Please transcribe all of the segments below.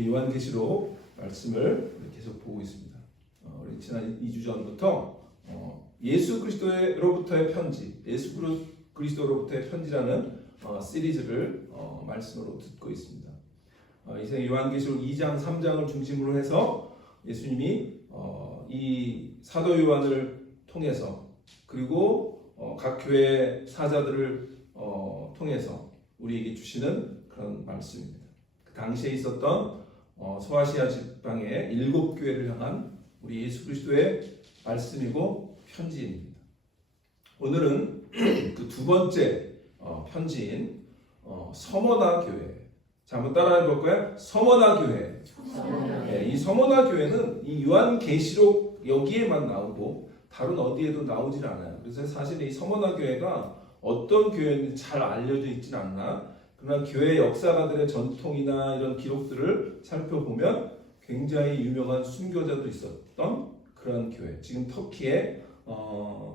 우리 요한계시록 말씀을 계속 보고 있습니다. 우리 지난 2주 전부터 예수 그리스도로부터의 편지, 예수 그리스도로부터의 편지라는 시리즈를 말씀으로 듣고 있습니다. 이제 요한계시록 2장, 3장을 중심으로 해서 예수님이 이 사도 요한을 통해서 그리고 각 교회 사자들을 통해서 우리에게 주시는 그런 말씀입니다. 그 당시에 있었던 소아시아 지방의 7교회를 향한 우리 예수 그리스도의 말씀이고 편지입니다. 오늘은 그 두 번째 편지인 서머나 교회. 자, 한번 따라해 볼까요? 서머나 교회. 네, 이 서머나 교회는 이 요한계시록 여기에만 나오고 다른 어디에도 나오질 않아요. 그래서 사실 이 서머나 교회가 어떤 교회인지 잘 알려져 있지는 않나. 그러나 교회 역사가들의 전통이나 이런 기록들을 살펴보면 굉장히 유명한 순교자도 있었던 그런 교회. 지금 터키에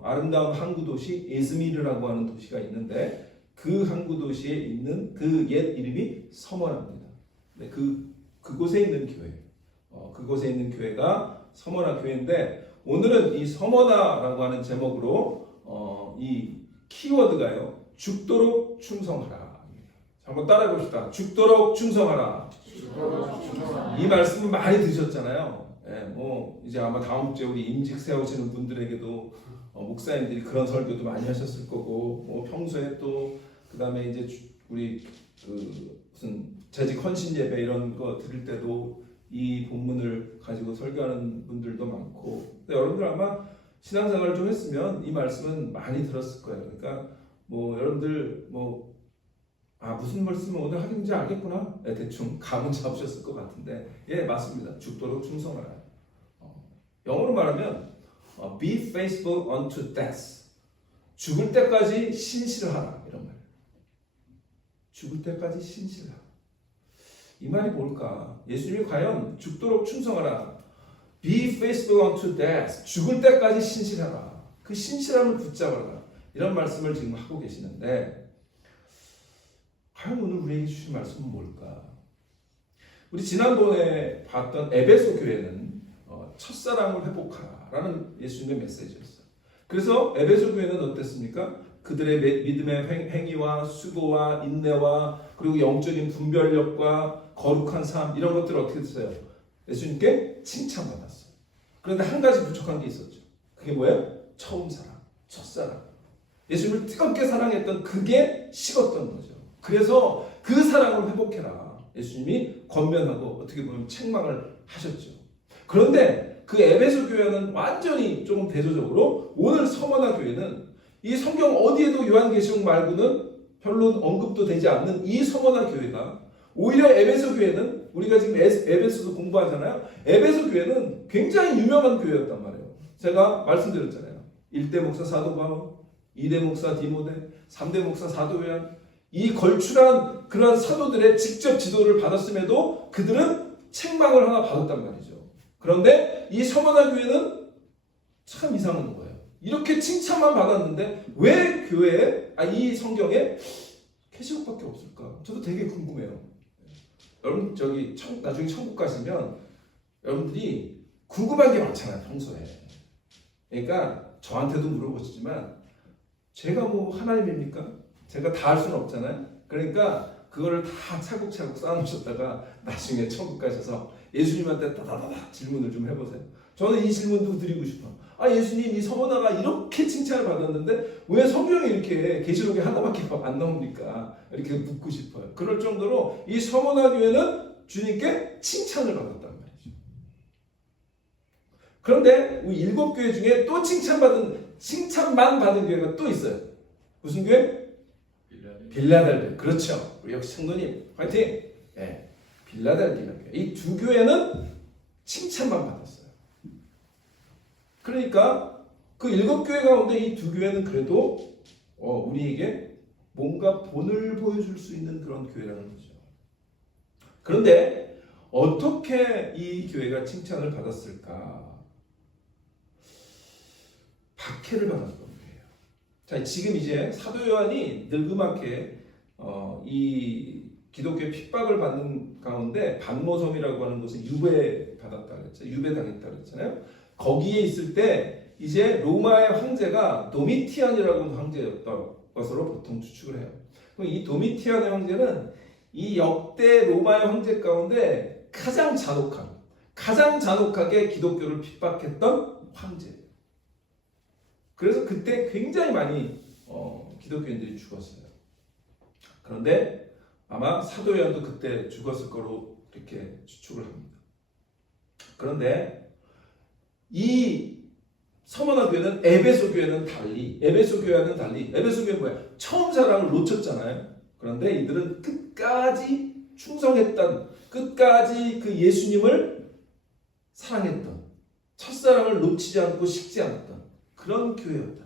아름다운 항구 도시 에즈미르라고 하는 도시가 있는데 그 항구 도시에 있는 그 옛 이름이 서머나입니다. 네, 그곳에 있는 교회. 그곳에 있는 교회가 서머나 교회인데 오늘은 이 서머나라고 하는 제목으로 이 키워드가요. 죽도록 충성하라. 한번 따라해 봅시다. 죽도록 충성하라. 이 말씀을 많이 들으셨잖아요. 이제 아마 다음 주에 우리 임직 세우시는 분들에게도 목사님들이 그런 설교도 많이 하셨을 거고, 평소에 또 그다음에 이제 우리 무슨 재직 헌신 예배 이런 거 들을 때도 이 본문을 가지고 설교하는 분들도 많고, 근데 여러분들 아마 신앙생활을 좀 했으면 이 말씀은 많이 들었을 거예요. 그러니까 여러분들 무슨 말씀을 오늘 하는지 알겠구나. 대충 감은 잡으셨을 것 같은데, 맞습니다. 죽도록 충성하라. 영어로 말하면 be faithful unto death. 죽을 때까지 신실하라 이런 말. 죽을 때까지 신실하라. 이 말이 뭘까? 예수님이 과연 죽도록 충성하라. Be faithful unto death. 죽을 때까지 신실하라. 그 신실함을 붙잡아라. 이런 말씀을 지금 하고 계시는데 과연 오늘 우리에게 주신 말씀은 뭘까? 우리 지난번에 봤던 에베소 교회는 첫사랑을 회복하라라는 예수님의 메시지였어요. 그래서 에베소 교회는 어땠습니까? 그들의 믿음의 행위와 수고와 인내와 그리고 영적인 분별력과 거룩한 삶 이런 것들을 어떻게 했어요? 예수님께 칭찬받았어요. 그런데 한 가지 부족한 게 있었죠. 그게 뭐예요? 처음 사랑, 첫사랑. 예수님을 뜨겁게 사랑했던 그게 식었던 거죠. 그래서 그 사랑을 회복해라. 예수님이 권면하고 어떻게 보면 책망을 하셨죠. 그런데 그 에베소 교회는 완전히 조금 대조적으로 오늘 서머나 교회는 이 성경 어디에도 요한계시록 말고는 별로 언급도 되지 않는 이 서머나 교회가 오히려 에베소 교회는 우리가 지금 에베소도 공부하잖아요. 에베소 교회는 굉장히 유명한 교회였단 말이에요. 제가 말씀드렸잖아요. 1대 목사 사도 바울, 2대 목사 디모데, 3대 목사 사도 요한 이 걸출한 그런 사도들의 직접 지도를 받았음에도 그들은 책망을 하나 받았단 말이죠. 그런데 이 서머나 교회는 참 이상한 거예요. 이렇게 칭찬만 받았는데 왜 교회에 이 성경에 계시록밖에 없을까? 저도 되게 궁금해요. 여러분 나중에 천국 가시면 여러분들이 궁금한 게 많잖아요. 평소에. 그러니까 저한테도 물어보시지만 제가 하나님입니까? 제가 다 할 수는 없잖아요. 그러니까 그거를 다 차곡차곡 쌓아놓으셨다가 나중에 천국 가셔서 예수님한테 다다다다 질문을 좀 해보세요. 저는 이 질문도 드리고 싶어요. 예수님 이 서머나가 이렇게 칭찬을 받았는데 왜 성경에 이렇게 계시록에 하나밖에 안 나옵니까? 이렇게 묻고 싶어요. 그럴 정도로 이 서머나 교회는 주님께 칭찬을 받았단 말이죠. 그런데 우리 7교회 중에 또 칭찬만 받은 교회가 또 있어요. 무슨 교회? 빌라델비아. 그렇죠. 우리 역시 성도님 화이팅! 빌라델비아 교회. 이 두 교회는 칭찬만 받았어요. 그러니까 그 7교회 가운데 이 두 교회는 그래도 우리에게 뭔가 본을 보여줄 수 있는 그런 교회라는 거죠. 그런데 어떻게 이 교회가 칭찬을 받았을까? 박해를 받았던 거예요. 자, 지금 이제 사도 요한이 늙음하게 이 기독교의 핍박을 받는 가운데 반모섬이라고 하는 곳은 유배받았다 그랬죠. 유배당했다 그랬잖아요. 거기에 있을 때 이제 로마의 황제가 도미티안이라고 하는 황제였던 것으로 보통 추측을 해요. 그럼 이 도미티안의 황제는 이 역대 로마의 황제 가운데 가장 잔혹하게 기독교를 핍박했던 황제예요. 그래서 그때 굉장히 많이 기독교인들이 죽었어요. 그런데 아마 사도 요한도 그때 죽었을 거로 이렇게 추측을 합니다. 그런데 이 서머나 교회는 에베소 교회는 달리 에베소 교회는 뭐야? 처음 사랑을 놓쳤잖아요. 그런데 이들은 끝까지 충성했던, 끝까지 그 예수님을 사랑했던, 첫사랑을 놓치지 않고 식지 않았던 그런 교회였다.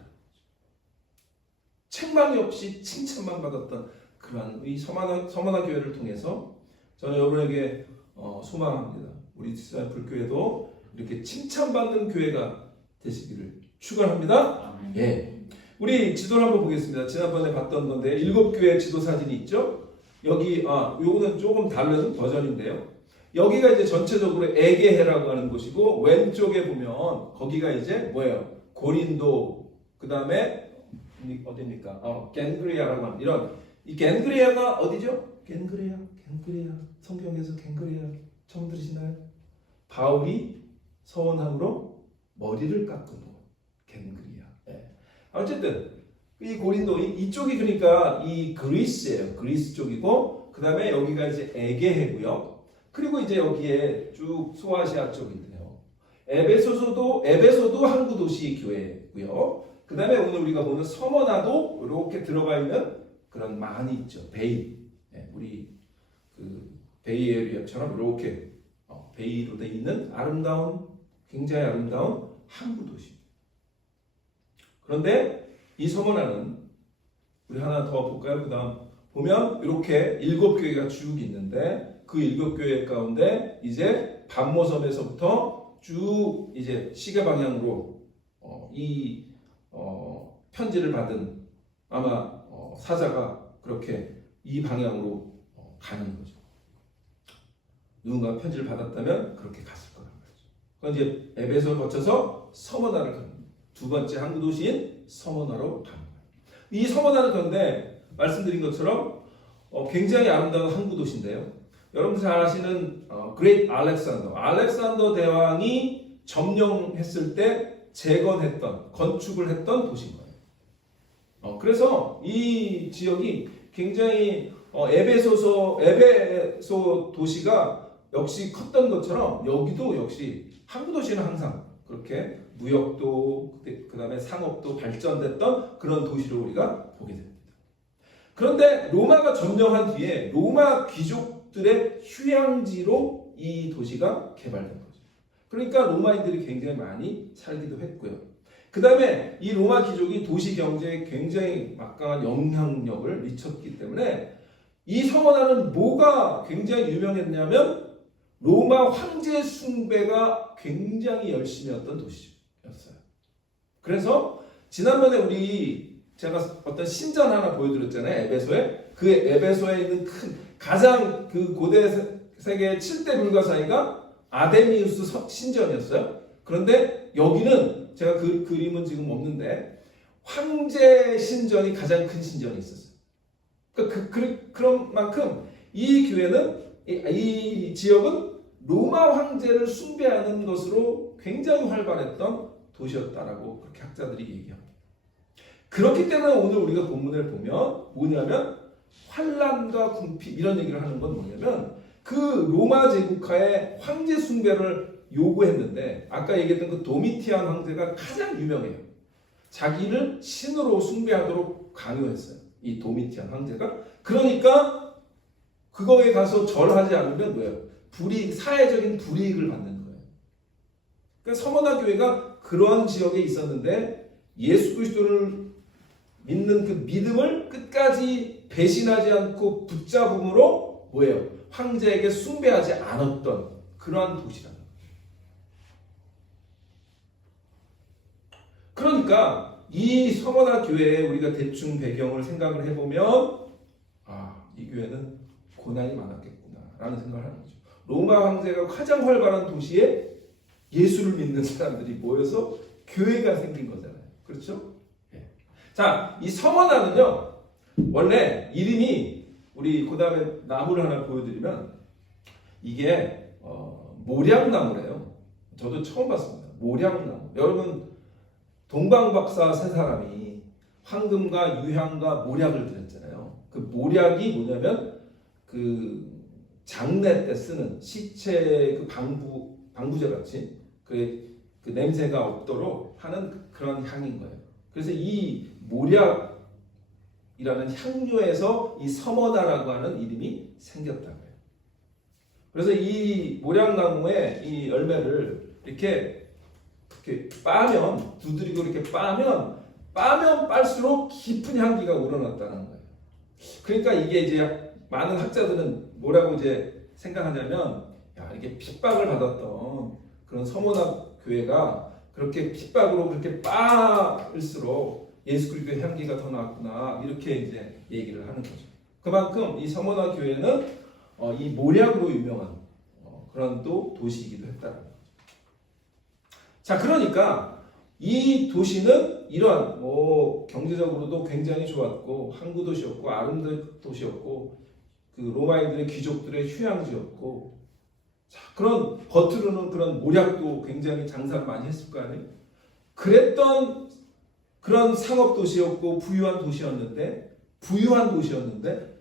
책망이 없이 칭찬만 받았던 그러한 이 서머나 교회를 통해서 저는 여러분에게 소망합니다. 우리 지산 불교회도 이렇게 칭찬받는 교회가 되시기를 축원합니다. 예. 우리 지도를 한번 보겠습니다. 지난번에 봤던 건데 7교회 지도 사진이 있죠. 여기 요거는 조금 다른 버전인데요. 여기가 이제 전체적으로 에게해라고 하는 곳이고 왼쪽에 보면 거기가 이제 뭐예요? 고린도, 그다음에 어디입니까? 겐그레아라고 하는 이런 이 겐그레아가 어디죠? 겐그레아 성경에서 겐그레아 처음 들으시나요? 바울이 서원함으로 머리를 깎은 곳 겐그레아. 네. 어쨌든 이 고린도 이쪽이 그러니까 이 그리스예요. 그리스 쪽이고 그다음에 여기가 이제 에게해고요. 그리고 이제 여기에 쭉 소아시아 쪽인데요. 에베소도 항구 도시 교회고요. 그다음에 오늘 우리가 보는 서머나도 이렇게 들어가 있는 그런 많이 있죠. 베이. 네, 우리 그 베이 에리아처럼 이렇게 베이로 돼 있는 굉장히 아름다운 항구 도시. 그런데 이 서머나는 우리 하나 더 볼까요? 그다음 보면 이렇게 7교회가 쭉 있는데 그 7교회 가운데 이제 반모섬에서부터 쭉 이제 시계 방향으로 편지를 받은 아마 사자가 그렇게 이 방향으로 가는 거죠. 누군가 편지를 받았다면 그렇게 갔을 거란 말이죠. 그건 이제 에베소를 거쳐서 서머나를 가는 거예요. 두 번째 항구 도시인 서머나로 가는 거예요. 이 서머나는 그런데 말씀드린 것처럼 굉장히 아름다운 항구 도시인데요. 여러분들 잘 아시는 그레이트 알렉산더 대왕이 점령했을 때 건축을 했던 도시인 거예요. 그래서 이 지역이 굉장히 에베소 도시가 역시 컸던 것처럼 여기도 역시 항구 도시는 항상 그렇게 무역도 그다음에 상업도 발전됐던 그런 도시로 우리가 보게 됩니다. 그런데 로마가 점령한 뒤에 로마 귀족들의 휴양지로 이 도시가 개발된 거죠. 그러니까 로마인들이 굉장히 많이 살기도 했고요. 그 다음에 이 로마 귀족이 도시 경제에 굉장히 막강한 영향력을 미쳤기 때문에 이 서머나는 뭐가 굉장히 유명했냐면 로마 황제 숭배가 굉장히 열심히 했던 도시였어요. 그래서 지난번에 제가 어떤 신전 하나 보여드렸잖아요. 에베소에. 그 에베소에 있는 가장 그 고대 세계의 7대 불가사의가 아데미우스 신전이었어요. 그런데 여기는 제가 그 그림은 지금 없는데 황제 신전이 가장 큰 신전이 있었어요. 그런 만큼 이 교회는 이 지역은 로마 황제를 숭배하는 것으로 굉장히 활발했던 도시였다라고 그렇게 학자들이 얘기합니다. 그렇기 때문에 오늘 우리가 본문을 보면 뭐냐면 환란과 궁핍 이런 얘기를 하는 건 뭐냐면 그 로마 제국하에 황제 숭배를 요구했는데 아까 얘기했던 그 도미티안 황제가 가장 유명해요. 자기를 신으로 숭배하도록 강요했어요. 이 도미티안 황제가. 그러니까 그거에 가서 절하지 않으면 뭐예요? 사회적인 불이익을 받는 거예요. 그러니까 서머나 교회가 그러한 지역에 있었는데 예수 그리스도를 믿는 그 믿음을 끝까지 배신하지 않고 붙잡음으로 뭐예요? 황제에게 숭배하지 않았던 그러한 도시라는 거예요. 그러니까 이 서머나 교회에 우리가 대충 배경을 생각을 해보면 이 교회는 고난이 많았겠구나. 않을까라는 생각을 하는 거죠. 로마 황제가 가장 활발한 도시에 예수를 믿는 사람들이 모여서 교회가 생긴 거잖아요. 그렇죠? 예. 자, 이 서머나는요, 원래 이름이, 우리 그 다음에 나무를 하나 보여드리면, 이게 모략나무래요. 저도 처음 봤습니다. 모략나무. 여러분, 동방박사 세 사람이 황금과 유향과 모략을 드렸잖아요. 그 모략이 뭐냐면 그 장례 때 쓰는 시체 그 방부제 같이 그 냄새가 없도록 하는 그런 향인 거예요. 그래서 이 모략이라는 향료에서 이 서머나라고 하는 이름이 생겼다고요. 그래서 이 모략나무의 이 열매를 이렇게 빠면, 두드리고 이렇게 빠면 빨수록 깊은 향기가 우러났다는 거예요. 그러니까 이게 이제 많은 학자들은 뭐라고 이제 생각하냐면, 야, 이게 핍박을 받았던 그런 서머나 교회가 그렇게 핍박으로 그렇게 빠을수록 예수 그리스도의 향기가 더 났구나, 이렇게 이제 얘기를 하는 거죠. 그만큼 이 서머나 교회는 이 모략으로 유명한 그런 또 도시이기도 했다는 거죠. 자, 그러니까 이 도시는 이러한 경제적으로도 굉장히 좋았고 항구 도시였고 아름다운 도시였고 그 로마인들의 귀족들의 휴양지였고, 자, 그런 겉으로는 그런 모략도 굉장히 장사를 많이 했을 거 아니에요. 그랬던 그런 상업 도시였고 부유한 도시였는데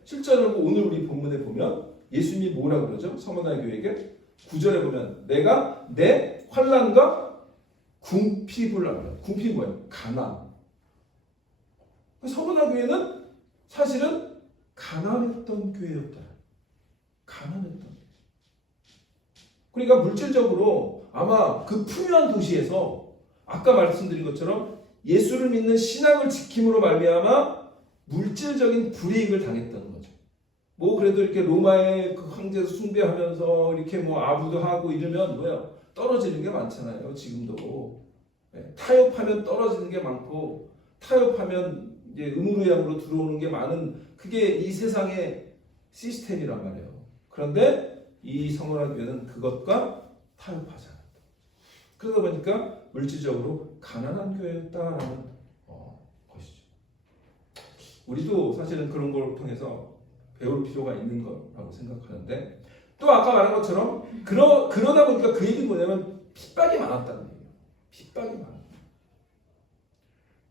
실제로 오늘 우리 본문에 보면 예수님이 뭐라고 그러죠? 서머나 교회에게 9절에 보면 내가 내 환난과 궁핍을 알아요. 궁핍이 뭐예요? 가난. 서머나 교회는 사실은 가난했던 교회였다. 가난했던. 그러니까 물질적으로 아마 그 풍요한 도시에서 아까 말씀드린 것처럼 예수를 믿는 신앙을 지킴으로 말미암아 물질적인 불이익을 당했던 거죠. 뭐 그래도 이렇게 로마의 그 황제도 숭배하면서 이렇게 뭐 아부도 하고 이러면 뭐예요? 떨어지는 게 많잖아요. 지금도. 타협하면 떨어지는 게 많고, 타협하면 이제 의무로양으로 들어오는 게 많은, 그게 이 세상의 시스템이란 말이에요. 그런데 이 서머나 교회는 그것과 타협하지 않았다. 그러다 보니까 물질적으로 가난한 교회였다라는 것이죠. 우리도 사실은 그런 걸 통해서 배울 필요가 있는 거라고 생각하는데, 또 아까 말한 것처럼 그러다 보니까 그 얘기는 뭐냐면 핍박이 많았다는 얘기예요. 핍박이 많았다.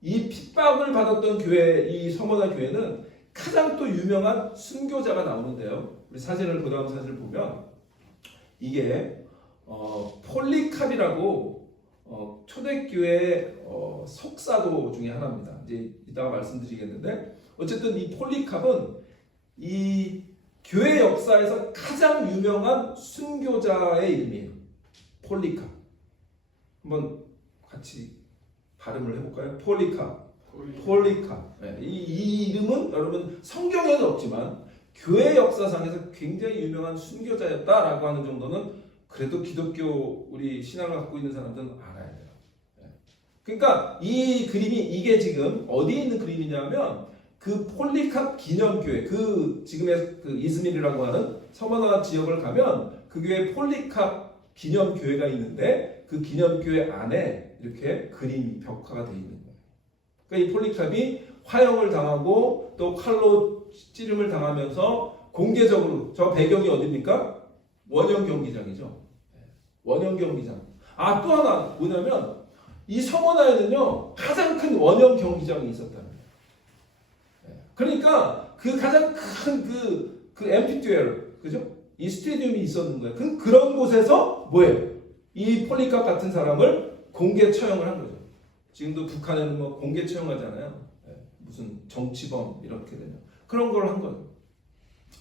이 핍박을 받았던 교회, 이 서머나 교회는 가장 또 유명한 순교자가 나오는데요. 우리 사진을 그 다음 사진을 보면 이게 폴리캅이라고 초대교회 석사도 중에 하나입니다. 이제 이따가 말씀드리겠는데, 어쨌든 이 폴리캅은 이 교회 역사에서 가장 유명한 순교자의 이름이에요. 폴리캅. 한번 같이 발음을 해볼까요? 폴리캅. 네, 이 이름은 여러분 성경에는 없지만 교회 역사상에서 굉장히 유명한 순교자였다라고 하는 정도는 그래도 기독교 우리 신앙을 갖고 있는 사람들은 알아야 돼요. 네. 그러니까 이 그림이, 이게 지금 어디에 있는 그림이냐면 그 폴리캅 기념교회, 그 지금의 그 이즈밀이라고 하는 서머나 지역을 가면 그 교회 폴리캅 기념교회가 있는데, 그 기념교회 안에 이렇게 그림이 벽화가 되어 있는 거예요. 그러니까 이 폴리캅이 화형을 당하고 또 칼로 찌름을 당하면서 공개적으로, 저 배경이 어디입니까? 원형 경기장이죠. 원형 경기장. 아, 또 하나 뭐냐면 이 서머나에는요 가장 큰 원형 경기장이 있었다는 거예요. 그러니까 그 가장 큰 그 앰피티어러, 그죠? 이 스테디움이 있었는 거예요. 그런 곳에서 뭐예요? 이 폴리캅 같은 사람을 공개 처형을 한 거죠. 지금도 북한에는 뭐 공개 처형하잖아요. 무슨 정치범 이렇게 되면 그런 걸 한 거예요.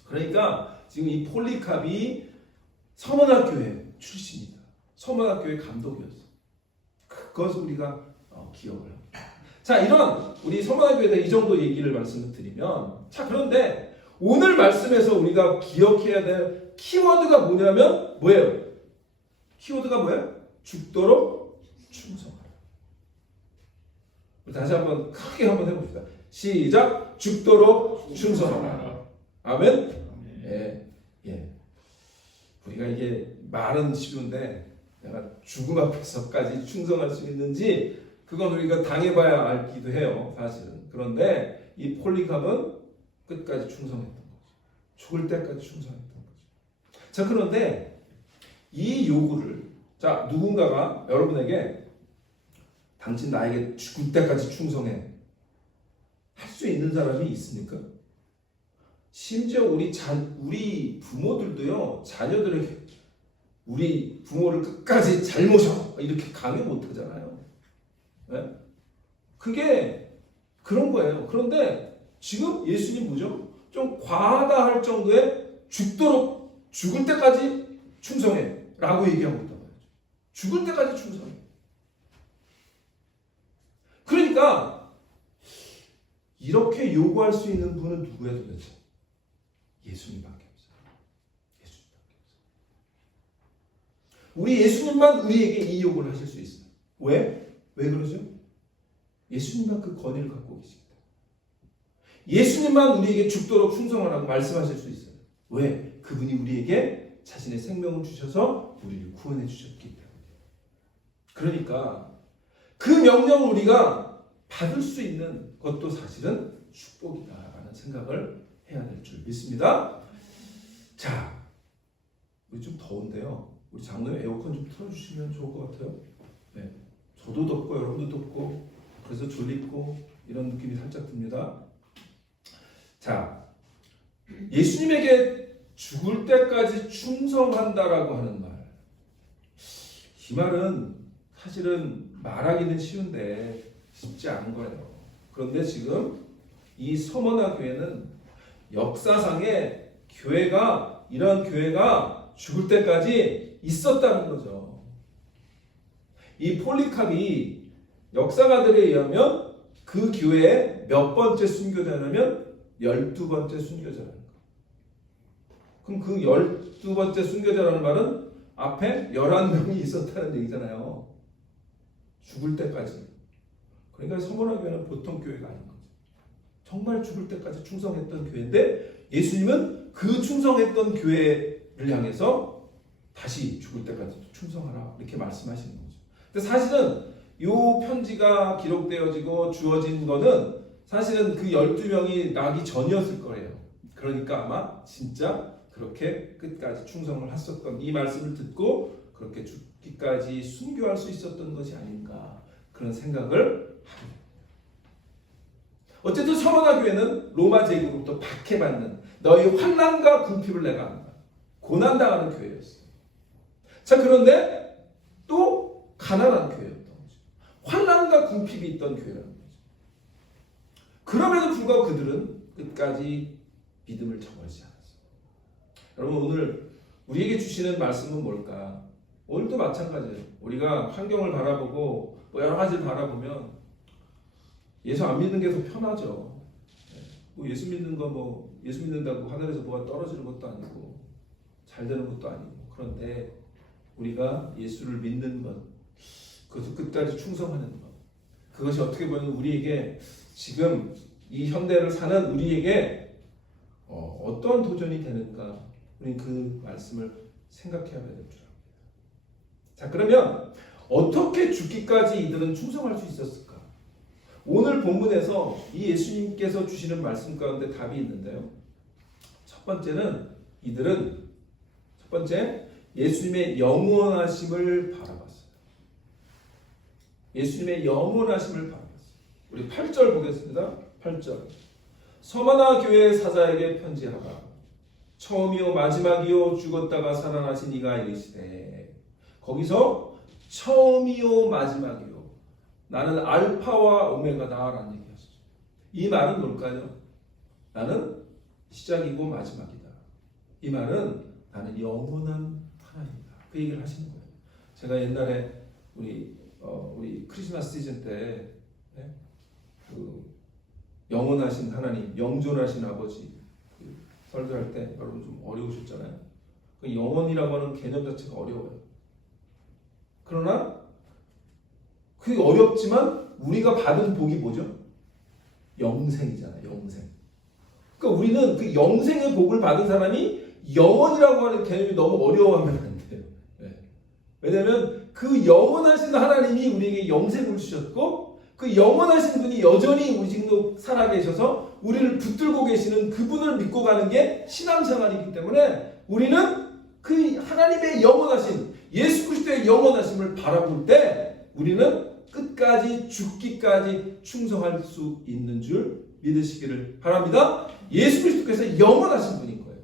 그러니까 지금 이 폴리캅이 서머나 교회 출신이다. 서머나 교회 감독이었어. 그것을 우리가 기억을 합니다. 자, 이런 우리 서머나 교회에 대해 이 정도 얘기를 말씀을 드리면, 자, 그런데 오늘 말씀에서 우리가 기억해야 될 키워드가 뭐냐면 뭐예요? 키워드가 뭐예요? 죽도록 충성하라. 다시 한번 크게 한번 해봅시다. 시작. 죽도록 충성하라. 아멘. 예. 우리가 이게 말은 쉬운데 내가 죽음 앞에서까지 충성할 수 있는지 그건 우리가 당해봐야 알기도 해요, 사실은. 그런데 이 폴리갑은 끝까지 충성했던 거죠. 죽을 때까지 충성했던 거죠. 자, 그런데 이 요구를 자, 누군가가 여러분에게 당신 나에게 죽을 때까지 충성해 할 수 있는 사람이 있습니까? 심지어 우리 부모들도요, 자녀들에게 우리 부모를 끝까지 잘 모셔 이렇게 강요 못 하잖아요. 네? 그게 그런 거예요. 그런데 지금 예수님 뭐죠? 좀 과하다 할 정도의 죽도록 죽을 때까지 충성해 라고 얘기하고 있단 말이죠. 죽을 때까지 충성해. 그러니까 이렇게 요구할 수 있는 분은 누구야 도대체? 예수님밖에 없어요. 예수님밖에 없어요. 우리 예수님만 우리에게 이 요구를 하실 수 있어요. 왜? 왜 그러죠? 예수님만 그 권위를 갖고 계시기 때문에. 예수님만 우리에게 죽도록 충성하라고 말씀하실 수 있어요. 왜? 그분이 우리에게 자신의 생명을 주셔서 우리를 구원해 주셨기 때문에. 그러니까 그 명령을 우리가 받을 수 있는 것도 사실은 축복이다라는 생각을 해야 될 줄 믿습니다. 자, 우리 좀 더운데요. 우리 장로님 에어컨 좀 틀어주시면 좋을 것 같아요. 네, 저도 덥고 여러분도 덥고 그래서 졸립고 이런 느낌이 살짝 듭니다. 자, 예수님에게 죽을 때까지 충성한다라고 하는 말. 이 말은 사실은 말하기는 쉬운데 쉽지 않은 거예요. 그런데 지금 이 서머나 교회는 역사상에 이런 교회가 죽을 때까지 있었다는 거죠. 이 폴리캅이 역사가들에 의하면 그 교회의 몇 번째 순교자냐면 12번째 순교자라는 거예요. 그럼 그 12번째 순교자라는 말은 앞에 11명이 있었다는 얘기잖아요. 죽을 때까지. 그러니까 서머나 교회는 보통 교회가 아닌 거죠. 정말 죽을 때까지 충성했던 교회인데 예수님은 그 충성했던 교회를 향해서 다시 죽을 때까지 충성하라 이렇게 말씀하시는 거죠. 근데 사실은 이 편지가 기록되어지고 주어진 거는 사실은 그 12명이 나기 전이었을 거예요. 그러니까 아마 진짜 그렇게 끝까지 충성을 했었던 이 말씀을 듣고 그렇게 죽기까지 순교할 수 있었던 것이 아닌가 그런 생각을 하게 됩니다. 어쨌든 서머나 교회는 로마 제국으로부터 박해받는 너희 환난과 궁핍을 내가 한다. 고난당하는 교회였어요. 자, 그런데 또 가난한 교회였던 거죠. 환난과 궁핍이 있던 교회라는 거죠. 그럼에도 불구하고 그들은 끝까지 믿음을 저버리지 않았어요. 여러분, 오늘 우리에게 주시는 말씀은 뭘까? 오늘도 마찬가지예요. 우리가 환경을 바라보고 여러 가지를 바라보면 예수 안 믿는 게 더 편하죠. 예수 믿는 거 예수 믿는다고 하늘에서 뭐가 떨어지는 것도 아니고 잘 되는 것도 아니고. 그런데 우리가 예수를 믿는 것, 그것을 끝까지 충성하는 것, 그것이 어떻게 보면 우리에게 지금 이 현대를 사는 우리에게 어떠한 도전이 되는가, 우리는 그 말씀을 생각해야 될 줄 압니다. 자, 그러면 어떻게 죽기까지 이들은 충성할 수 있었을까? 오늘 본문에서 이 예수님께서 주시는 말씀 가운데 답이 있는데요. 첫 번째, 예수님의 영원하심을 바라봤어요. 예수님의 영원하심을 바라봤어요. 우리 8절 보겠습니다. 8절. 서머나 교회 사자에게 편지하라. 처음이요 마지막이요 죽었다가 살아나신 이가 이르시되. 거기서 처음이요 마지막이요 나는 알파와 오메가다 라는 얘기였어요. 이 말은 뭘까요? 나는 시작이고 마지막이다. 이 말은 나는 영원한 하나님이다. 그 얘기를 하시는 거예요. 제가 옛날에 우리 크리스마스 시즌 때 그 영원하신 하나님, 영존하신 아버지 설교할 때 여러분 좀 어려우셨잖아요. 그 영원이라고 하는 개념 자체가 어려워요. 그러나 그게 어렵지만 우리가 받은 복이 뭐죠? 영생이잖아요. 영생. 그러니까 우리는 그 영생의 복을 받은 사람이 영원이라고 하는 개념이 너무 어려워하면 안 돼요. 네. 왜냐하면 그 영원하신 하나님이 우리에게 영생을 주셨고 그 영원하신 분이 여전히 우리 지금도 살아계셔서 우리를 붙들고 계시는 그분을 믿고 가는 게 신앙생활이기 때문에 우리는 그 하나님의 영원하심, 예수 그리스도의 영원하심을 바라볼 때 우리는 끝까지 죽기까지 충성할 수 있는 줄 믿으시기를 바랍니다. 예수 그리스도께서 영원하신 분인 거예요.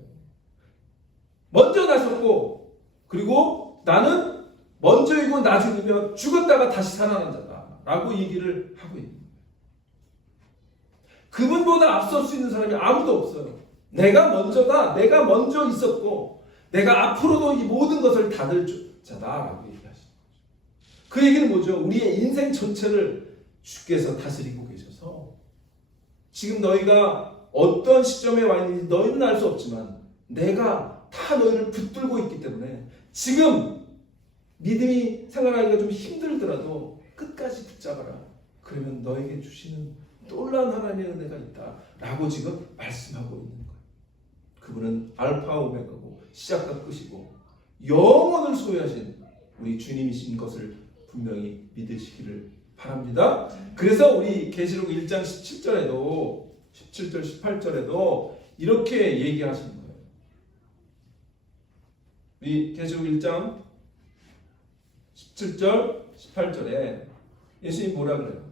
먼저 나셨고 그리고 나는 먼저이고 나중이며 죽었다가 다시 살아난 자다라고 얘기를 하고 있는 거예요. 그분보다 앞설 수 있는 사람이 아무도 없어요. 내가 먼저다. 내가 먼저 있었고 내가 앞으로도 이 모든 것을 다들 자다라고 얘기하시는 거죠. 그 얘기는 뭐죠? 우리의 인생 전체를 주께서 다스리고 계셔서 지금 너희가 어떤 시점에 와 있는지 너희는 알 수 없지만 내가 다 너희를 붙들고 있기 때문에 지금 믿음이 생활하기가 좀 힘들더라도 끝까지 붙잡아라. 그러면 너에게 주시는 놀라운 하나님의 은혜가 있다라고 지금 말씀하고 있는 거예요. 그분은 알파 오메가고 시작과 끝이고 영원을 소유하신 우리 주님이신 것을 분명히 믿으시기를 바랍니다. 그래서 우리 계시록 1장 17절에도 17절 18절에도 이렇게 얘기하시는 거예요. 우리 계시록 1장 17절 18절에 예수님이 뭐라 그래요?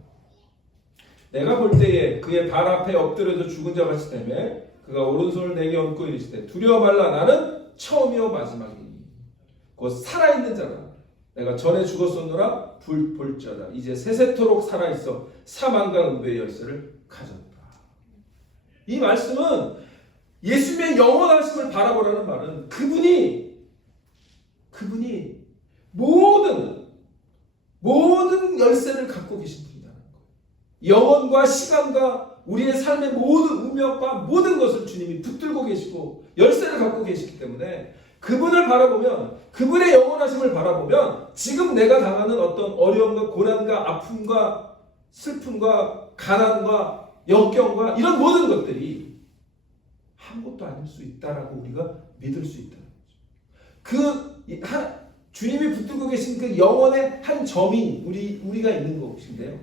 내가 볼 때에 그의 발 앞에 엎드려져 죽은 자 같이 되매 그가 오른손을 내게 얹고 이르시되 두려워 말라. 나는 처음이요 마지막이니 곧 살아있는 자라. 내가 전에 죽었었노라 볼자다. 이제 세세토록 살아있어 사망과 음부의 열쇠를 가졌다. 이 말씀은 예수님의 영원하심을 바라보라는 말은 그분이 모든 열쇠를 갖고 계신 분이라는 거예요. 영혼과 시간과 우리의 삶의 모든 운명과 모든 것을 주님이 붙들고 계시고 열쇠를 갖고 계시기 때문에 그분을 바라보면 그분의 영원하심을 바라보면 지금 내가 당하는 어떤 어려움과 고난과 아픔과 슬픔과 가난과 역경과 이런 모든 것들이 아무것도 아닐 수 있다라고 우리가 믿을 수 있다는 거죠. 주님이 붙들고 계신 그 영혼의 한 점이 우리가 있는 것인데요.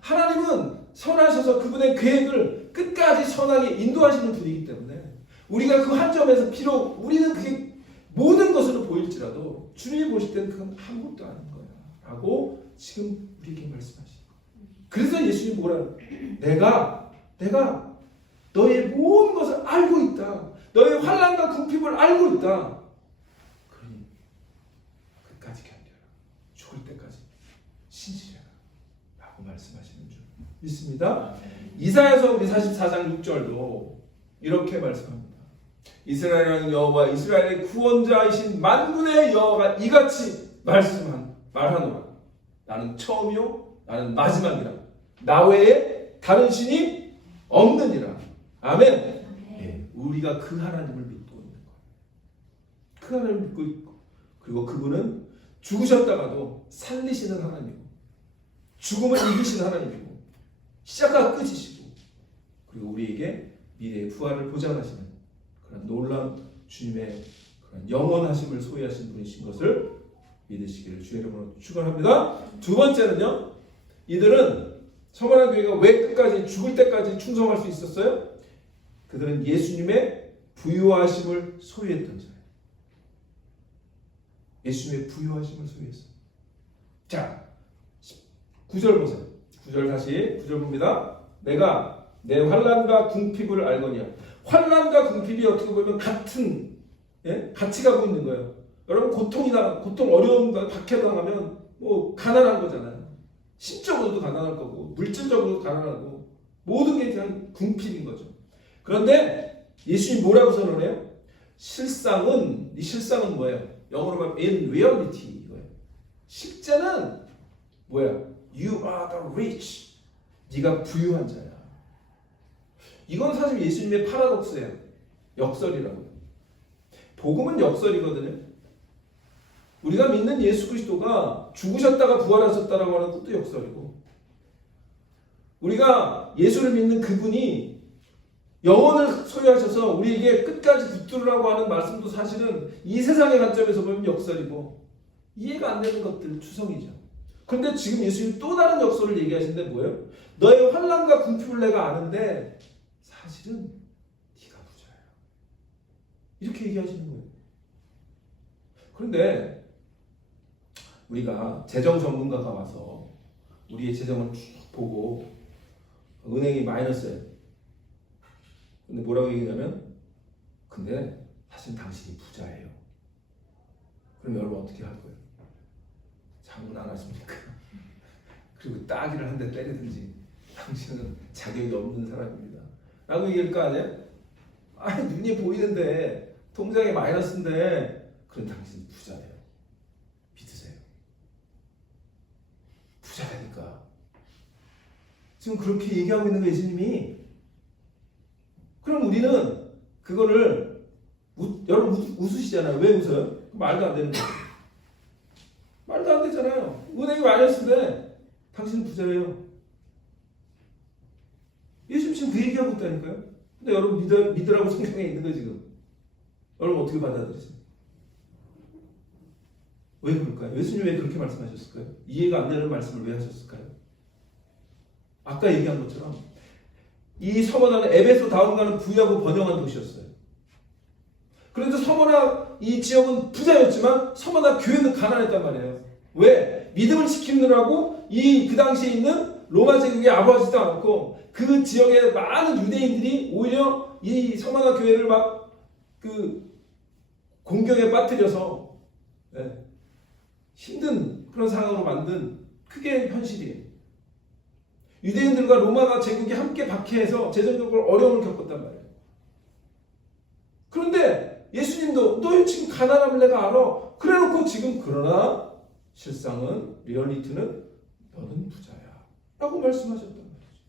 하나님은 선하셔서 그분의 계획을 끝까지 선하게 인도하시는 분이기 때문에 우리가 그 한 점에서 비록 우리는 그게 모든 것으로 보일지라도 주님이 보실 때는 그건 아무것도 아닌 거야 라고 지금 우리에게 말씀하시는 거예요. 그래서 예수님이 뭐라고 내가 너의 모든 것을 알고 있다. 너의 환난과 궁핍을 알고 있다. 그러니 끝까지 견뎌라. 죽을 때까지 신실해라 라고 말씀하시는 줄 믿습니다. 이사야서 우리 44장 6절도 이렇게 말씀합니다. 이스라엘의 여호와 이스라엘의 구원자이신 만군의 여호와가 이같이 말하노라. 나는 처음이요 나는 마지막이라. 나 외에 다른 신이 없느니라. 아멘. 네, 우리가 그 하나님을 믿고 있는 거예요. 그 하나님을 믿고 있고 그리고 그분은 죽으셨다가도 살리시는 하나님이고 죽음을 이기시는 하나님이고 시작과 끝이시고 그리고 우리에게 미래의 부활을 보장하시는 그런 놀라운 주님의 그런 영원하심을 소유하신 분이신 것을 믿으시기를 주의 이름으로 축원합니다. 두 번째는요. 이들은 서머나 교회가 왜 끝까지 죽을 때까지 충성할 수 있었어요? 그들은 예수님의 부유하심을 소유했던 자예요. 예수님의 부유하심을 소유했어요. 자, 9절 보세요. 9절 다시 9절 봅니다. 내가 내 환난과 궁핍을 알거니와. 환난과 궁핍이 어떻게 보면 같은 같이 가고 있는 거예요. 여러분 고통 어려움과 박해당하면 뭐 가난한 거잖아요. 심적으로도 가난할 거고 물질적으로도 가난하고 모든 게 그냥 궁핍인 거죠. 그런데 예수님이 뭐라고 선언해요? 실상은 뭐예요? 영어로 말하면 in reality 이거예요. 실제는 뭐야? You are the rich. 네가 부유한 자야. 이건 사실 예수님의 파라독스예요. 역설이라고요. 복음은 역설이거든요. 우리가 믿는 예수 그리스도가 죽으셨다가 부활하셨다라고 하는 것도 역설이고 우리가 예수를 믿는 그분이 영혼을 소유하셔서 우리에게 끝까지 붙들으라고 하는 말씀도 사실은 이 세상의 관점에서 보면 역설이고 이해가 안 되는 것들 추성이죠. 그런데 지금 예수님이 또 다른 역설을 얘기하시는데 뭐예요? 너의 환난과 궁핍을 내가 아는데 사실은 네가 부자야. 이렇게 얘기하시는 거예요. 그런데 우리가 재정 전문가가 와서 우리의 재정을 쭉 보고 은행이 마이너스예요. 근데 뭐라고 얘기하냐면 근데 사실 당신이 부자예요. 그럼 여러분 어떻게 할 거예요? 장문 안 하십니까? 그리고 따귀를 한 대 때리든지 당신은 자격이 없는 사람입니다 라고 얘기할 거 아니에요? 아니 눈이 보이는데 통장에 마이너스인데 그럼 당신이 부자예요. 믿으세요. 부자라니까. 지금 그렇게 얘기하고 있는 거 예수님이. 그럼 우리는 그거를 여러분 웃으시잖아요. 왜 웃어요? 말도 안 되는 거예요. 말도 안 되잖아요. 은행이 마이너스인데 당신은 부자예요. 예수님 지금 그 얘기하고 있다니까요. 근데 여러분 믿으라고 성경에 있는 거 지금. 여러분 어떻게 받아들이세요? 왜 그럴까요? 예수님 왜 그렇게 말씀하셨을까요? 이해가 안 되는 말씀을 왜 하셨을까요? 아까 얘기한 것처럼 이 서머나는 에베소 다음가는 부유하고 번영한 도시였어요. 그런데 서머나 이 지역은 부자였지만 서머나 교회는 가난했단 말이에요. 왜? 믿음을 지키느라고 그 당시에 있는 로마 제국에 아부하지도 않고 그 지역의 많은 유대인들이 오히려 이 서머나 교회를 막 그 공경에 빠뜨려서 힘든 그런 상황으로 만든 그게 현실이에요. 유대인들과 로마 제국이 함께 박해해서 재정적으로 어려움을 겪었단 말이에요. 그런데 예수님도 너희 지금 가난함을 내가 알아. 그래놓고 지금 그러나 실상은 리얼리티는 너는 부자야 라고 말씀하셨단 말이죠.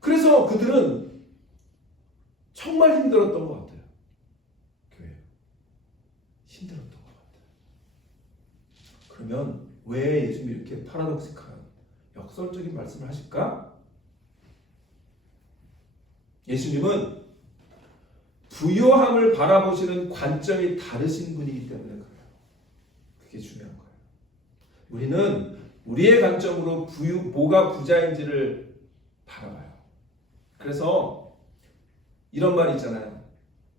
그래서 그들은 정말 힘들었던 것 같아요. 교회 힘들었던 것 같아요. 그러면 왜 예수님이 이렇게 파라독식한 역설적인 말씀을 하실까? 예수님은 부유함을 바라보시는 관점이 다르신 분이기 때문에 그래요. 그게 중요한 거예요. 우리는 우리의 관점으로 뭐가 부자인지를 바라봐요. 그래서 이런 말이 있잖아요.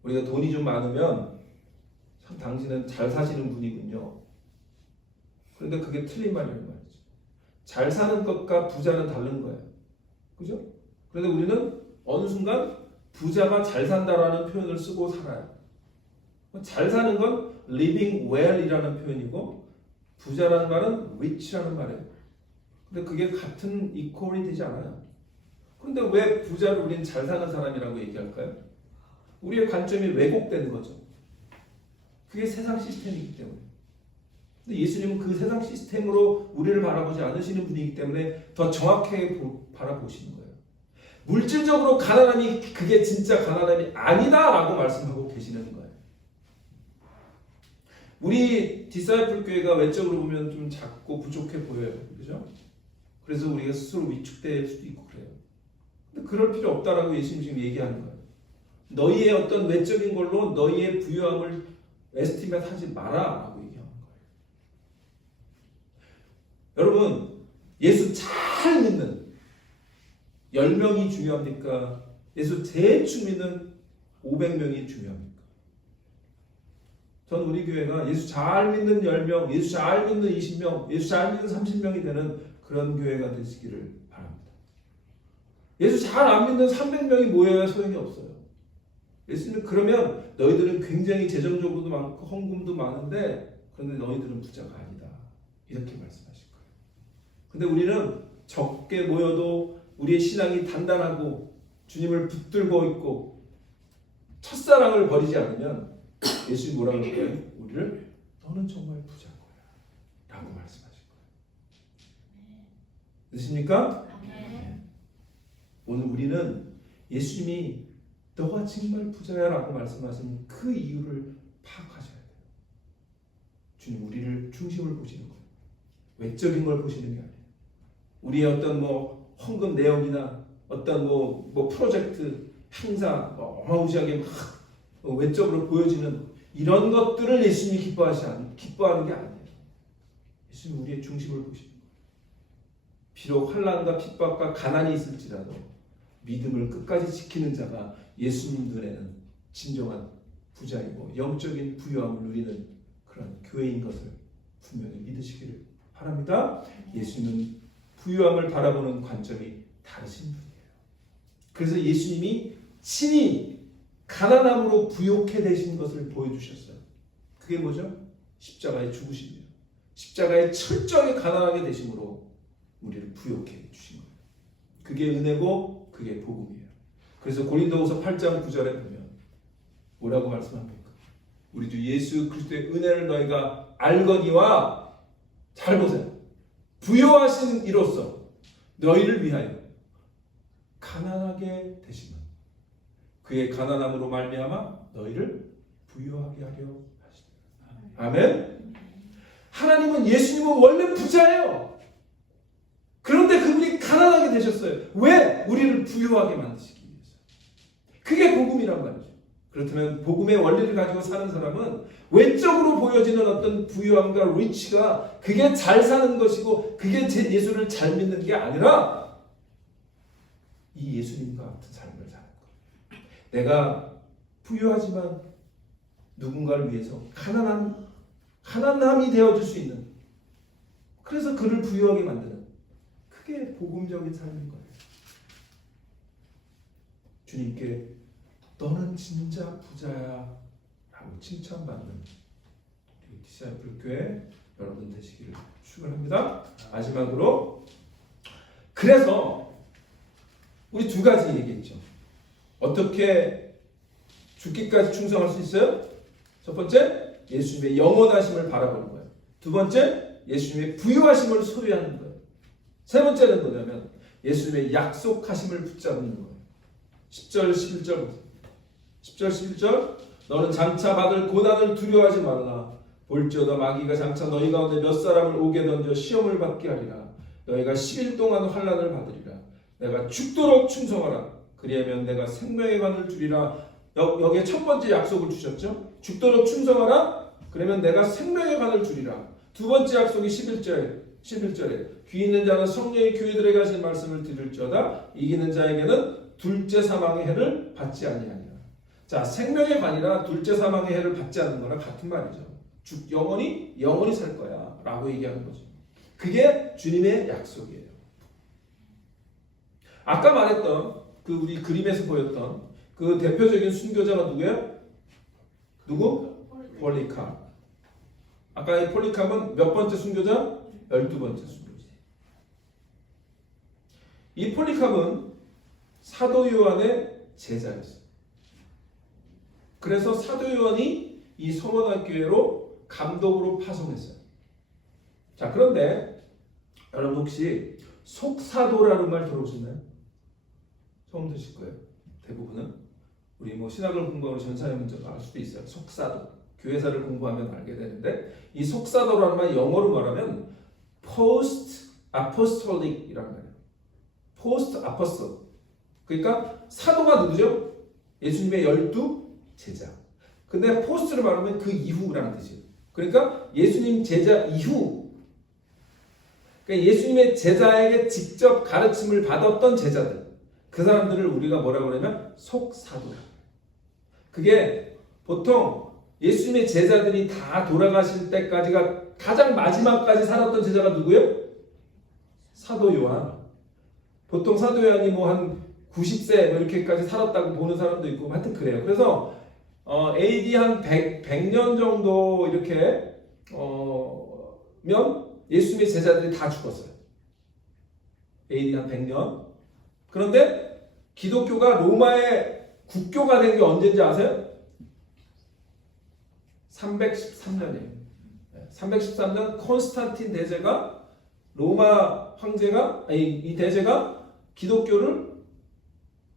우리가 돈이 좀 많으면 참 당신은 잘 사시는 분이군요. 그런데 그게 틀린 말이라는 말이죠. 잘 사는 것과 부자는 다른 거예요. 그죠? 그런데 우리는 어느 순간 부자가 잘 산다라는 표현을 쓰고 살아요. 잘 사는 건 living well이라는 표현이고 부자라는 말은 rich라는 말이에요. 근데 그게 같은 이퀄이 되지 않아요. 그런데 왜 부자를 우리는 잘 사는 사람이라고 얘기할까요? 우리의 관점이 왜곡된 거죠. 그게 세상 시스템이기 때문에. 근데 예수님은 그 세상 시스템으로 우리를 바라보지 않으시는 분이기 때문에 더 정확하게 바라보시는 거예요. 물질적으로 가난함이 그게 진짜 가난함이 아니다라고 말씀하고 계시는 거예요. 우리 디사이플 교회가 외적으로 보면 좀 작고 부족해 보여요. 그죠? 그래서 우리가 스스로 위축될 수도 있고 그래요. 근데 그럴 필요 없다라고 예수님 지금 얘기하는 거예요. 너희의 어떤 외적인 걸로 너희의 부유함을 에스티메이트 하지 마라라고 얘기하는 거예요. 여러분, 예수 잘 믿는 10명이 중요합니까? 예수 대충 믿는 500명이 중요합니까? 전 우리 교회가 예수 잘 믿는 10명, 예수 잘 믿는 20명, 예수 잘 믿는 30명이 되는 그런 교회가 되시기를 바랍니다. 예수 잘 안 믿는 300명이 모여야 소용이 없어요. 예수님은 그러면 너희들은 굉장히 재정적으로도 많고 헌금도 많은데 그런데 너희들은 부자가 아니다. 이렇게 말씀하실 거예요. 근데 우리는 적게 모여도 우리의 신앙이 단단하고 주님을 붙들고 있고 첫사랑을 버리지 않으면 예수님이 뭐라고 할까요? 우리를 너는 정말 부자인 거야 라고 말씀하실 거예요. 되십니까? 네. 오늘 우리는 예수님이 너가 정말 부자야 라고 말씀하신 그 이유를 파악하셔야 돼요. 주님 우리를 중심을 보시는 거예요. 외적인 걸 보시는 게 아니에요. 우리의 어떤 헌금 내역이나 어떤 뭐 프로젝트 행사 어마무시하게 막 외적으로 보여지는 이런 것들을 예수님이 기뻐하는 게 아니에요. 예수님 우리의 중심을 보십니다. 비록 환난과 핍박과 가난이 있을지라도 믿음을 끝까지 지키는 자가 예수님 눈에는 진정한 부자이고 영적인 부유함을 누리는 그런 교회인 것을 분명히 믿으시기를 바랍니다. 예수님은 부유함을 바라보는 관점이 다르신 분이에요. 그래서 예수님이 친히 가난함으로 부욕해 되신 것을 보여주셨어요. 그게 뭐죠? 십자가의 죽으심이에요. 십자가의 철저하게 가난하게 되심으로 우리를 부욕해 주신 거예요. 그게 은혜고 그게 복음이에요. 그래서 고린도후서 8장 9절에 보면 뭐라고 말씀합니까? 우리 주 예수 그리스도의 은혜를 너희가 알거니와, 잘 보세요. 부요하신 이로써 너희를 위하여 가난하게 되시면 그의 가난함으로 말미암아 너희를 부요하게 하려 하시다. 아멘. 하나님은, 예수님은 원래 부자예요. 그런데 그분이 가난하게 되셨어요. 왜? 우리를 부유하게 만드시기 위해서. 그게 복음이란 말이죠. 그렇다면 복음의 원리를 가지고 사는 사람은 외적으로 보여지는 어떤 부유함과 리치가 그게 잘 사는 것이고 그게 제 예수를 잘 믿는 게 아니라 이 예수님과 같은 삶을 사는 거예요. 내가 부유하지만 누군가를 위해서 가난함이 되어줄 수 있는, 그래서 그를 부유하게 만드는, 그게 복음적인 삶인 거예요. 주님께 너는 진짜 부자야 라고 칭찬받는 우리 디사이플 교회 여러분 되시기를 축원합니다. 마지막으로, 그래서 우리 두 가지 얘기했죠. 어떻게 죽기까지 충성할 수 있어요? 첫 번째, 예수님의 영원하심을 바라보는 거예요. 두 번째, 예수님의 부유하심을 소유하는 거예요. 세 번째는 뭐냐면 예수님의 약속하심을 붙잡는 거예요. 10절 11절 10절 11절 너는 장차 받을 고난을 두려워하지 말라. 볼지어다 마귀가 장차 너희 가운데 몇 사람을 옥에 던져 시험을 받게 하리라. 너희가 10일 동안 환난을 받으리라. 내가 죽도록 충성하라. 그리하면 내가 생명의 관을 주리라. 여기에 첫 번째 약속을 주셨죠. 죽도록 충성하라. 그러면 내가 생명의 관을 주리라. 두 번째 약속이 11절에 귀 있는 자는 성령의 교회들에게 하신 말씀을 들을지어다. 이기는 자에게는 둘째 사망의 해를 받지 아니하니라. 자, 생명의 관이라 둘째 사망의 해를 받지 않는 거랑 같은 말이죠. 영원히 살 거야 라고 얘기하는 거죠. 그게 주님의 약속이에요. 아까 말했던 그 우리 그림에서 보였던 그 대표적인 순교자가 누구예요? 누구? 폴리캅. 아까 이 폴리캅은 몇 번째 순교자? 12번째 순교자. 이 폴리캅은 사도 요한의 제자였어요. 그래서 사도 요한이 이 서원학교회로 감독으로 파송했어요. 자, 그런데 여러분 혹시 속사도라는 말 들어보셨나요? 처음 드실 거예요. 대부분은 우리 신학을 공부하고 전사의 문제가 알 수도 있어요. 속사도. 교회사를 공부하면 알게 되는데 이 속사도라는 말 영어로 말하면 post apostolic이라는 말이에요. post apostle. 그러니까 사도가 누구죠? 예수님의 12 제자. 근데 포스트를 말하면 그 이후라는 뜻이에요. 그러니까 예수님 제자 이후, 그러니까 예수님의 제자에게 직접 가르침을 받았던 제자들, 그 사람들을 우리가 뭐라고 그러냐면 속사도라. 그게 보통 예수님의 제자들이 다 돌아가실 때까지가 가장 마지막까지 살았던 제자가 누구예요? 사도 요한. 보통 사도 요한이 한 90세 이렇게까지 살았다고 보는 사람도 있고 하여튼 그래요. 그래서 AD 한 100년 정도 이렇게 면 예수님의 제자들이 다 죽었어요. AD 한 100년. 그런데 기독교가 로마의 국교가 된 게 언제인지 아세요? 313년이에요. 313년 콘스탄틴 대제가 로마 황제가 이 대제가 기독교를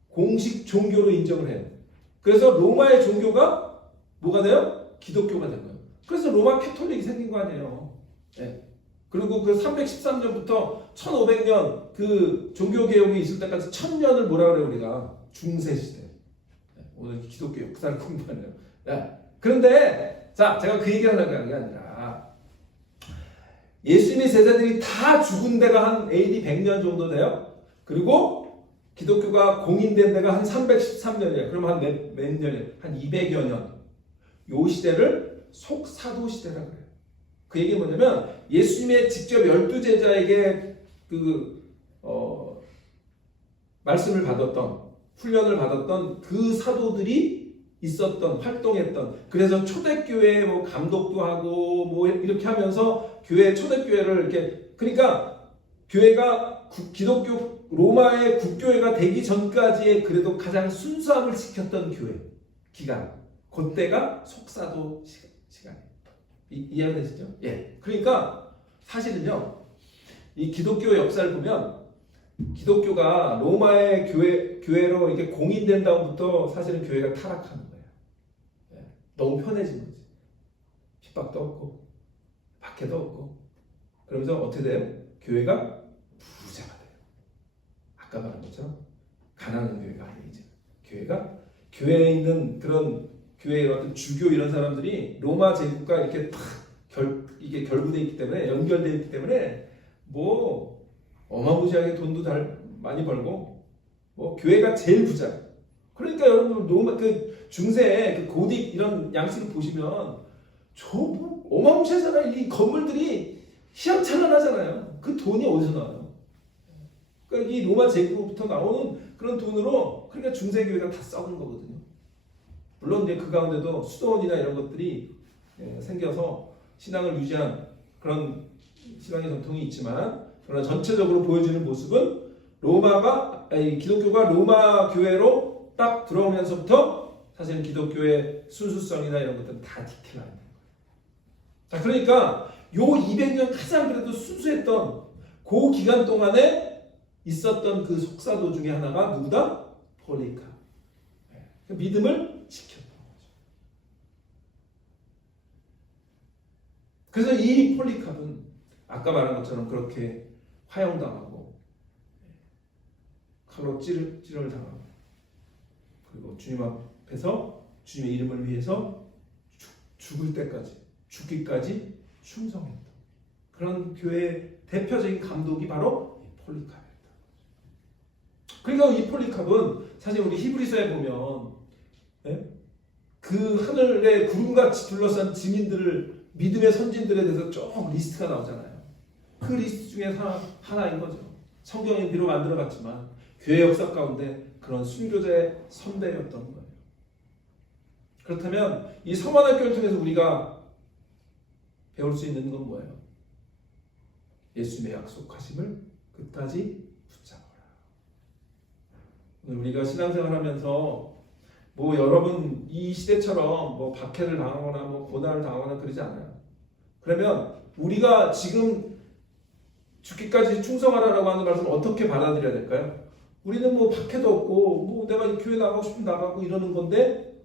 공식 종교로 인정을 해요. 그래서 로마의 종교가 뭐가 돼요? 기독교가 된 거예요. 그래서 로마 캐톨릭이 생긴 거 아니에요. 네. 그리고 그 313년부터 1500년 그 종교개혁이 있을 때까지 1000년을 뭐라 그래요 우리가? 중세시대. 오늘 기독교 역사를 공부하네요. 그런데 자 제가 그 얘기를 하려고 하는 게 아니라 예수님의 제자들이 다 죽은 데가 한 AD 100년 정도 돼요. 그리고 기독교가 공인된 데가 한 313년이에요. 그럼 한 몇 년이에요? 한 200여 년. 요 시대를 속사도 시대라고 그래요. 그 얘기는 뭐냐면 예수님의 직접 12제자에게 말씀을 받았던 훈련을 받았던 그 사도들이 있었던 활동했던 그래서 초대교회 뭐 감독도 하고 뭐 이렇게 하면서 교회 초대교회를 이렇게 그러니까 교회가 기독교 로마의 국교회가 되기 전까지의 그래도 가장 순수함을 지켰던 교회 기간 그때가 속사도 시간이에요. 이해가 되시죠? 예. 그러니까 사실은요 이 기독교 역사를 보면 기독교가 로마의 교회로 이렇게 공인된 다음부터 사실은 교회가 타락하는 거예요. 예. 너무 편해진 거지. 핍박도 없고 박해도 없고 그러면서 어떻게 돼요? 교회가 부자가 돼요. 아까 말한 것처럼 가난한 교회가 아니에요. 이제 교회가 교회에 있는 그런 교회의 어떤 주교 이런 사람들이 로마 제국과 이렇게 탁 이게 결부되어 있기 때문에 연결되어 있기 때문에 뭐 어마무시하게 돈도 많이 벌고 뭐 교회가 제일 부자. 그러니까 여러분 로마 그 중세 그 고딕 이런 양식을 보시면 뭐 어마무시하잖아요. 이 건물들이 희망찬란하잖아요. 그 돈이 어디서 나와요? 그러니까 이 로마 제국부터 나오는 그런 돈으로 그러니까 중세 교회가 다 썩은 거거든요. 물론 이제 그 가운데도 수도원이나 이런 것들이 생겨서 신앙을 유지한 그런 신앙의 전통이 있지만 그러나 전체적으로 보여지는 모습은 기독교가 로마 교회로 딱 들어오면서부터 사실 기독교의 순수성이나 이런 것들은 다 디테일화된 거예요. 자, 그러니까 요 200년 가장 그래도 순수했던 그 기간 동안에 있었던 그 속사도 중에 하나가 누구다? 폴리카. 믿음을 지켰던 거죠. 그래서 이 폴리캅은 아까 말한 것처럼 그렇게 화형당하고 칼로 찌를 당하고 그리고 주님 앞에서 주님의 이름을 위해서 죽을 때까지 죽기까지 충성했던 그런 교회의 대표적인 감독이 바로 이 폴리캅이었다. 그러니까 이 폴리캅은 사실 우리 히브리서에 보면 그 하늘의 구름같이 둘러싼 증인들을 믿음의 선진들에 대해서 쭉 리스트가 나오잖아요. 그 리스트 중에 하나인 거죠. 성경이 비록 만들어갔지만 교회 역사 가운데 그런 순교자의 선배였던 거예요. 그렇다면 이 서만학교를 통해서 우리가 배울 수 있는 건 뭐예요? 예수님의 약속하심을 끝까지 붙잡아라. 오늘 우리가 신앙생활하면서 뭐 여러분 이 시대처럼 뭐 박해를 당하거나 뭐 고난을 당하거나 그러지 않아요. 그러면 우리가 지금 죽기까지 충성하라라고 하는 말씀을 어떻게 받아들여야 될까요? 우리는 뭐 박해도 없고 뭐 내가 교회 나가고 싶으면 나가고 이러는 건데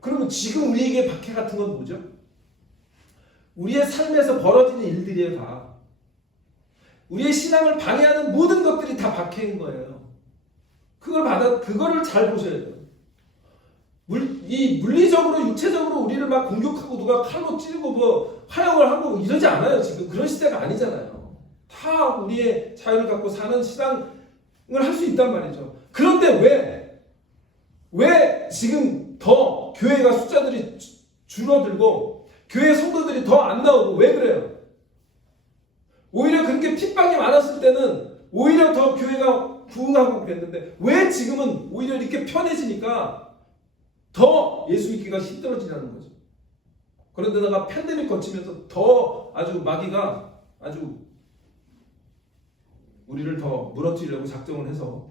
그러면 지금 우리에게 박해 같은 건 뭐죠? 우리의 삶에서 벌어지는 일들이에요. 다. 우리의 신앙을 방해하는 모든 것들이 다 박해인 거예요. 그거를 잘 보셔야 돼요. 이 물리적으로 육체적으로 우리를 막 공격하고 누가 칼로 찌르고 뭐 화형을 하고 이러지 않아요. 지금 그런 시대가 아니잖아요. 다 우리의 자유를 갖고 사는 신앙을 할 수 있단 말이죠. 그런데 왜 지금 더 교회가 숫자들이 줄어들고 교회 성도들이 더 안 나오고 왜 그래요? 오히려 그렇게 핍박이 많았을 때는 오히려 더 교회가 부흥하고 그랬는데 왜 지금은 오히려 이렇게 편해지니까 더 예수 믿기가 힘들어지냐는 거죠. 그런데다가 팬데믹 거치면서 더 아주 마귀가 아주 우리를 더 무너뜨리려고 작정을 해서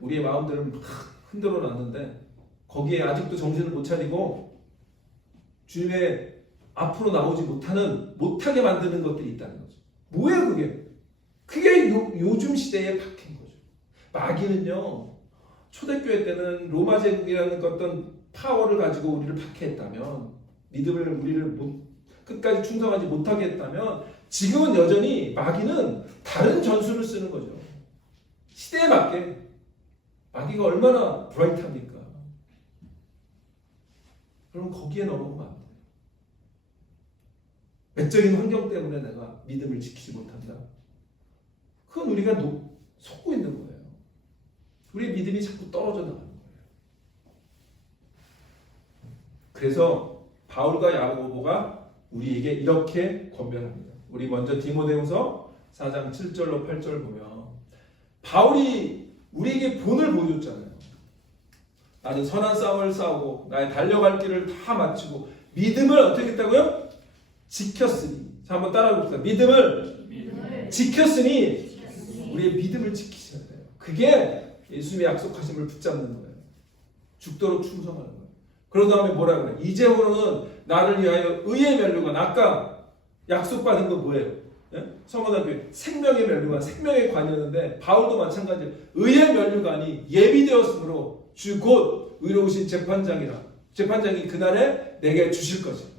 우리의 마음들을 막 흔들어 놨는데 거기에 아직도 정신을 못 차리고 주님의 앞으로 나오지 못하게 만드는 것들이 있다는 거죠. 뭐예요 그게? 그게 요즘 시대의 박해인 거죠. 마귀는요 초대교회 때는 로마 제국이라는 어떤 파워를 가지고 우리를 박해했다면 우리를 끝까지 충성하지 못하게 했다면 지금은 여전히 마귀는 다른 전술을 쓰는 거죠. 시대에 맞게. 마귀가 얼마나 브라이트합니까? 그럼 거기에 넘어가면 안 돼요. 외적인 환경 때문에 내가 믿음을 지키지 못한다. 그건 우리가 속고 있는 거예요. 우리의 믿음이 자꾸 떨어져 나가는 거예요. 그래서 바울과 야고보가 우리에게 이렇게 권면합니다. 우리 먼저 디모데후서 4장 7절로 8절 보면 바울이 우리에게 본을 보여줬잖아요. 나는 선한 싸움을 싸우고 나의 달려갈 길을 다 마치고 믿음을 어떻게 했다고요? 지켰으니. 자, 한번 따라해 봅시다. 믿음을 지켰으니 우리의 믿음을 지키셔야 돼요. 그게 예수님의 약속하심을 붙잡는 거예요. 죽도록 충성하는 거예요. 그런 다음에 뭐라 그래? 이제부로는 나를 위하여 의의 면류관. 아까 약속받은 거 뭐예요? 예? 성모단교회 생명의 면류관, 생명의 관이었는데 바울도 마찬가지예요. 의의 면류관이 예비되었으므로 주 곧 의로우신 재판장이 그날에 내게 주실 것이다.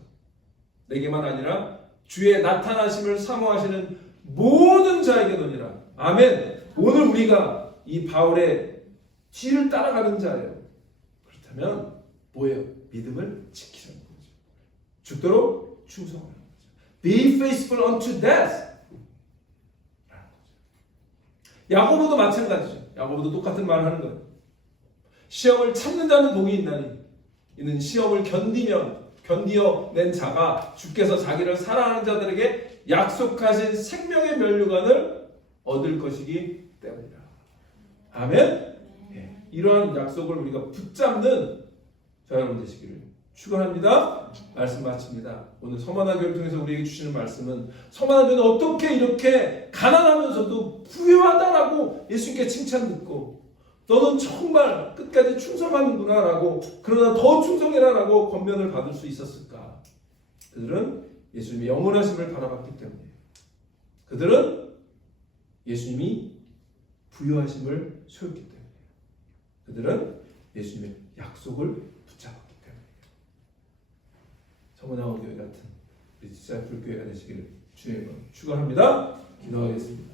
내게만 아니라 주의 나타나심을 사모하시는 모든 자에게도니라. 아멘. 오늘 우리가 이 바울의 뒤를 따라가는 자예요. 그렇다면 뭐예요? 믿음을 지키라는 거죠. 죽도록 충성하는 거죠. Be faithful unto death. 야고보도 마찬가지죠. 야고보도 똑같은 말을 하는 거예요. 시험을 참는 자는 복이 있나니 이는 시험을 견디어낸 자가 주께서 자기를 사랑하는 자들에게 약속하신 생명의 면류관을 얻을 것이기 때문이라. 아멘. 네. 이러한 약속을 우리가 붙잡는 저 여러분 되시기를 축원합니다. 말씀 마칩니다. 오늘 서만화 교회를 통해서 우리에게 주시는 말씀은 서만화 교회는 어떻게 이렇게 가난하면서도 부유하다라고 예수님께 칭찬 듣고 너는 정말 끝까지 충성하는구나 라고, 그러나 더 충성해라 라고 권면을 받을 수 있었을까? 그들은 예수님의 영원하심을 바라봤기 때문이에요. 그들은 예수님이 부유하심을 소유했기 때문이에요. 그들은 예수님의 약속을 붙잡았기 때문이에요. 서문화원 교회 같은 우리 디사이플 교회가 되시기를 주님으로 축원합니다. 기도하겠습니다.